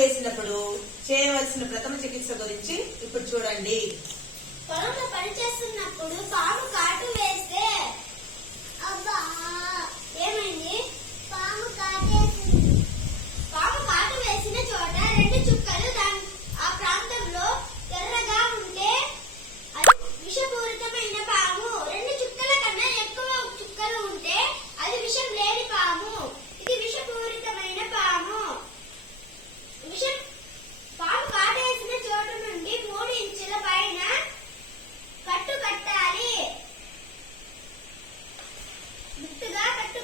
వేసినప్పుడు చేయవలసిన ప్రథమ చికిత్స గురించి ఇప్పుడు చూడండి. పొలంలో పనిచేస్తున్నప్పుడు పాము కట్టుగా కట్టు